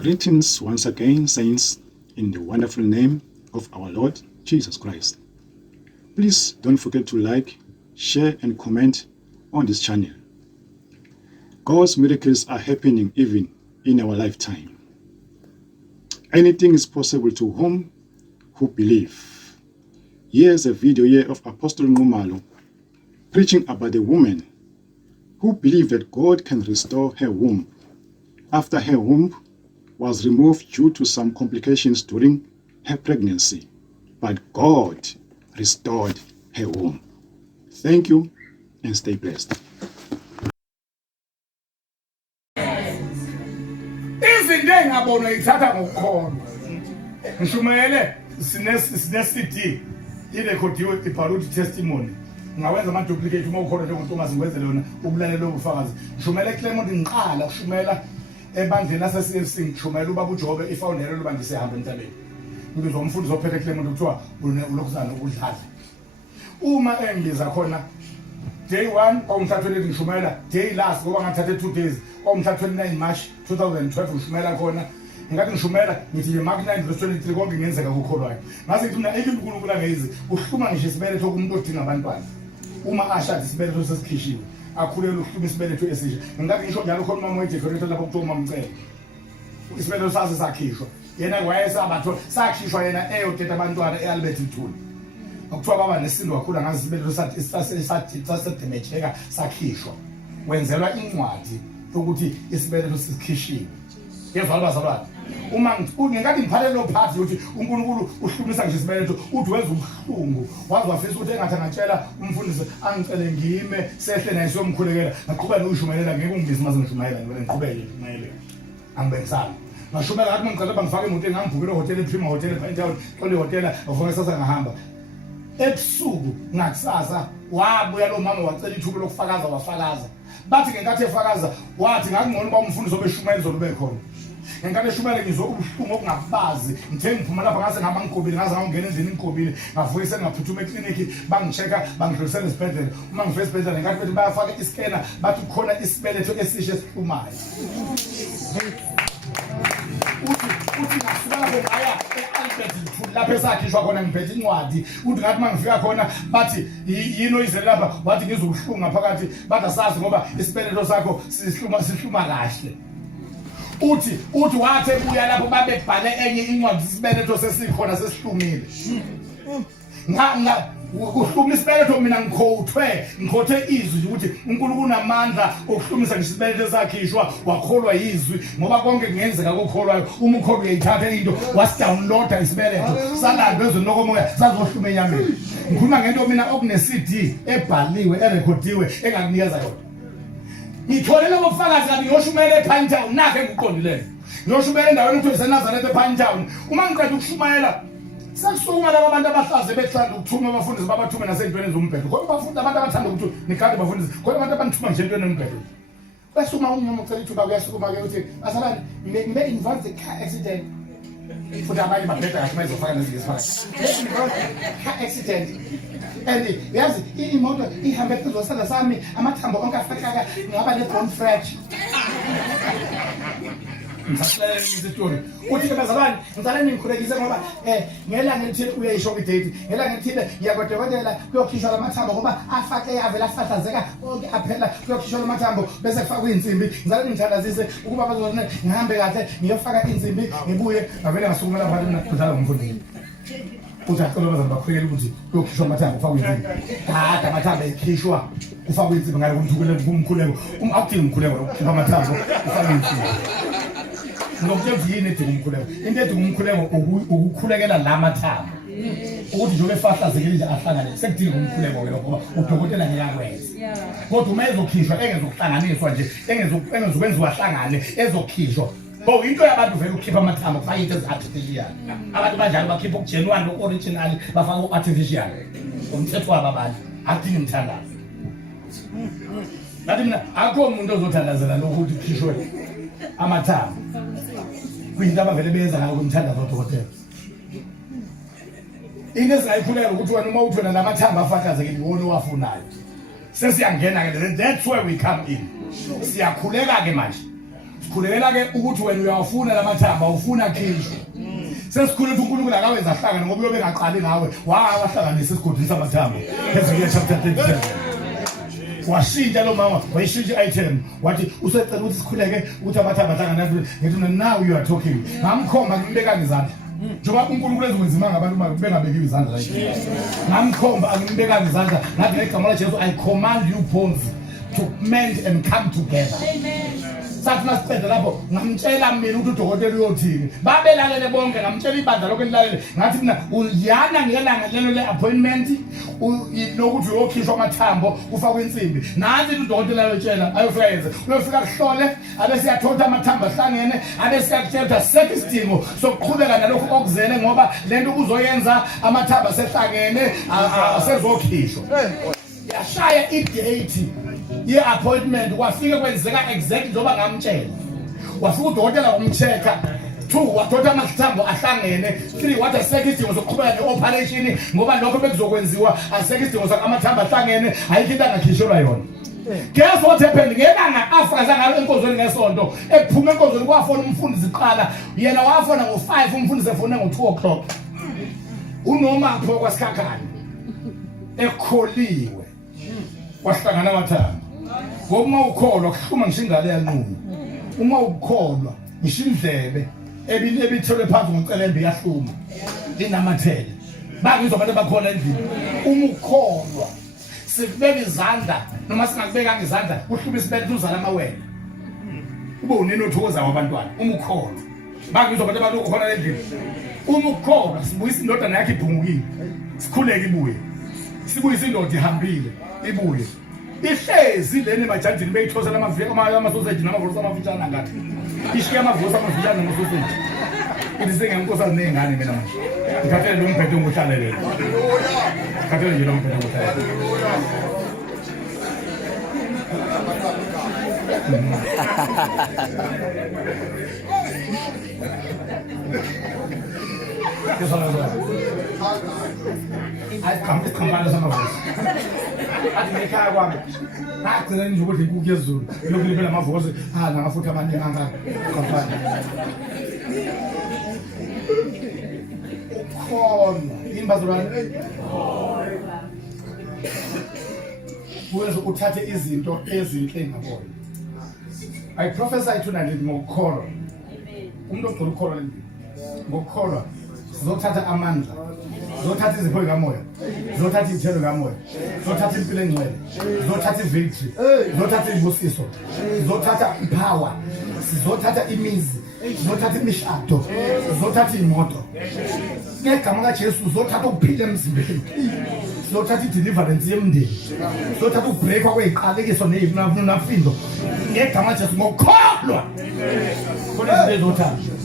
Greetings once again, saints, in the wonderful name of our Lord Jesus Christ. Please don't forget to like, share, and comment on this channel. God's miracles are happening even in our lifetime. Anything is possible to whom who believe. Here's a video here of Apostle Nxumalo preaching about a woman who believed that God can restore her womb after her womb was removed due to some complications during her pregnancy, but God restored her womb. Thank you and stay blessed. Izinto engabona ithatha ngokukholwa. Ngishumele sine-CD irekhodiwe ibhalwe testimony. Ngawenza ama duplicate uma ukhona njengoThomas ngwenze lona ubulalela ubufakazi. Ngishumele Clement ngiqala ukushumela ebandleni lase-CFC ngishumela ubaba uJobe ifounder loba ngisehamba emhlabeni. Ngizwa umfundisi ophethe Clement kuthiwa ulokhuzana ukudlala. Uma engiza khona day 1 kwamhla 20 ngishumela day last ngoba ngathathe 2 days kwamhla 29 March 2012 ngishumela khona ngathi ngishumela ngithi Mark 9 verse 23 konke ngenzeka kukholwayo ngase ngithi mina ethi uNkulunkulu angezi uhluma ngisho isibeletho kumuntu odinga abantwana uma ashada isibeletho sesikhishiwe akhulela uhluma isibeletho esisha ngathi ngisho njalo khona mama wedecorator lapho kuthiwa umamcela isibeletho saze sakhishwa yena wayesabatho sakhishwa yena eyoteta abantwana eAlbert Mthuli okuthiwa baba nesindo kakhulu ngazi isibeletho sasedemecheka sakhishwa wenzelwa incwadi ukuthi isibeletho sikhishiwe yezwa bazalwane uma ngingakathi ngiphalele lo phathi ukuthi uNkulunkulu uhlumisa nje isibeletho uthi wenza ubuhlungu wazi wafisa ukuthi engathi angantshela umfundisi angicele ngime sehle naye siyomkhulekela ngaqhubeka nokushumayela ngeke ungibizwe maze ngishumayela ngiqhubeke ngishumayela angibenzana ngashumela ngathi ngicela bangifake imoto engangivukile hotel Prima Hotel ePinetown xole hotel avukela sasa ngahamba ebusuku ngakusasa wabuya lo mama wacela ithuba lokufakaza wafakaza bathi ngenkathi efakaza wathi ngakungcono uba umfundisi obeshumayela izolo bekhona ngenkathi eshumele ngizwe ubuhlungu okungabazi ngithe ngiphuma lapha ngase ngihamba ngigobile ngaze ngangena endlini ngigobile ngavuka sengaphuthuma eklinikhi bangicheka bangidlulisela esibhedlela uma ngifika esibhedlela ngenkathi bethi bayafaka iscanner bathi khona isibeletho esishe esihlumayo uthi ngasibala ngaya eAlbert Mthuli lapho esakhishwa khona ngiphethe incwadi uthi ngathi mangifika khona bathi yini oyizele lapha wathi ngizobuhlungu ngaphakathi bathi asazi ngoba isibeletho sakho sihluma kahle uthi wathi ebuya lapho babebhale enye incwadi isibeletho sesikhona sesihlumile ukuhluma isibeletho mina ngikhothe izwi ukuthi uNkulunkulu unamandla okuhlumisa ngisibeletho sakhishwa wakholwa izwi ngoba konke kungenzeka kokholwayo uma ukholwa uyayithatha into wasidownloada isibeletho salandwe ezweni lokomoya sazohluma enyameni ngikhuluma ngento mina okune-CD ebhaliwe erekhodiwe engakunikeza yona ngitholele ubufakazi kanti ngiyoshumela ePinetown nakhe ngikuqondileyo ngiyoshumela endaweni ekuthiwa iseNazareth ePinetown uma ngiqeda ukushumayela sakusukuma laba abantu abahlaze bethanda ukuthuma abafundisi babathume nasentweni zombhedo kodwa bafundi abantu abathanda ukuthi nikade bafundisi kodwa abantu abanithuma nje entweni embhedo basukuma umuntu ucela ithuba kuyasukuma ke uthi asalani ngibe involved in car accident futhi abanye babheda kahle bayizofaka nezifaka car accident and yazi imoto ihambe phezulu sala sami amathambo onke afakaka ngaba ne-bone fracture ngisahlele uthi ke bazalwane ngicela ningikhulekise ngoba ngelanga elithile uyayisho idate ngelanga elithile ngiyakwadokotela kuyokhishwa lamathambo ngoba afake avela afahlazeka onke aphela kuyokhishwa lamathambo bese kufakwa insimbi ngicela ningithandazise ukuba bazalwane ngihambe kahle ngiyofaka insimbi ngibuye ngavele ngasukuma lapha mina kudlala ngumfundisi uthi acela bazalwane bakhulekele ukuthi kuyokhishwa amathambo kufakwa insimbi kade amathambo ekhishwa kufakwa insimbi ngale kumkhuleko akudingi umkhuleko ukukhipha amathambo kufakwa insimbi ngokwenza yini edinga umkhuleko into edinga umkhuleko ukukhulekela lamathambo ukuthi njengoba efahlazekile nje ahlangane sekudinga umkhuleko ke lokho udokotela ngiyakwenza kodwa uma ezokhishwa engezokuhlanganiswa nje engezokwenziwa ahlangane ezokhishwa bo into yabantu vele ukukhipha amathambo kufaka into ezi-artificial abantu banjalo bakhipha okugenuine no-original bafaka u-artificial umthetho wabo abantu akudingi mthandazo nathi mina akho umuntu ozothandazela lokhu ukuthi kukhishwe amathambo kuyinto abavele benza ngayo kumthandazo odokotela into ezingayikhuleka ukuthi wena uma uthi wena lamathambo afahlazekile iwona owafunayo sesiyangena ke that's where we come in siyakhuleka ke manje sikhulekela ke ukuthi wena uyawafuna lamathamba ufuna khishwa sesikhuluma ukuthi uNkulunkulu akawenza ahlangane ngoba uyobe engaqali ngawe wahlanganisa isigodini samathamba Hezekiah chapter 37 washintsha lo mama wayishintsha item wathi usecela ukuthi sikhuleke ukuthi amathamba ahlangane ngithi now you are talking ngamkhomba ngimbeka ngizandla njengoba uNkulunkulu ezokwenza ngabantu bengabekiwe izandla la ngamkhomba angimbeka ngizandla ngathi ngegama la Jesu I command you bones to mend and come together. Sathi masicede lapho ngamtshela mina ukuthi udokotela uyothini babelalele bonke ngamtshela ibandla lokho elilalele ngathi mina uyana ngelanga lelo le appointment nokuthi uyokhishwa amathambo ufakwe insimbi nathi udokotela uyotshela ayofika yenze uyofika kuhlole abe siyathotha amathambo ahlangene abe siyakutshela sekho isidingo sokuqhubeka nalokho okuzele ngoba lento uzoyenza amathambo asehlangene asezokhishwa yashaya idate ye-appointment kwafike kwenzeka exactly njengoba ngamtshela wafika udokotela wamcheka 2 wathatha amathambo ahlangene 3 wathi asekho isidingo sokuqhubeka ne-operation ngoba lokho bekuzokwenziwa asekho isidingo sokumathambo ahlangene ayikho into angakhishelwa yona. Guess what happened? Ngelanga afika ngalo enkonzweni ngesonto ephuma enkonzweni kwafona umfundisi iqala yena wafona ngo5 umfundisi efona ngo2 o'clock unomapho kwasikhakhani ekholiwe wahlangana amathambo ngoba uma ukholwa kuhluma ngishingale yanqunu uma ukholwa ngishindlebe ebithole phansi ngomcelembe yahluma linamathele bangizwa abantu bakhona endlini uma ukholwa sikubeka izandla noma singakubeka izandla kuhluma isibele uzala amawele ube unini othokoza wabantwana uma ukholwa bangizwa abantu khona endlini uma ukholwa sibuyisa indodana yakhe iphungukile sikhuleke ibuye sibuyisa indoda ihambile ibuye ihlezi leni majajini beyithosela amasoseji namavosi amafitshana ngathi ishiya amavosi amafitshana ngamasoseji ithi sengenkosazi ney'ngane mina manje ngikhathele lo mphetho ngokuhlalelele ngikhathele nje lo mphetho ngokuhlalelele Ayikhambe samavosi athi ngekhaya kwami ngagcina nje ukuthi inkukhu yezulu lokulipela amavosi nangafutha amaningi angakakhona ukhona imbazolwane uyenza uthathe izinto ezinhle ngabona I prophesy tonight ngokukholwa umuntu ogcina ukukholwa endini ngokukholwa sizothatha amandla zothatha izipho zikamoya zothatha izithelo zikamoya zothatha impilo engcwele zothatha ivictory zothatha izibusiso zothatha ipower sizothatha imizi zothatha imishado zothatha imoto ngegama kaJesu zothatha ukuphila emzimbeni zothatha ideliverance yemndeni zothatha ukubreakwa kweziqalekiso nezinafindo ngegama kaJesu ngokukholwa khona izinto ezothatha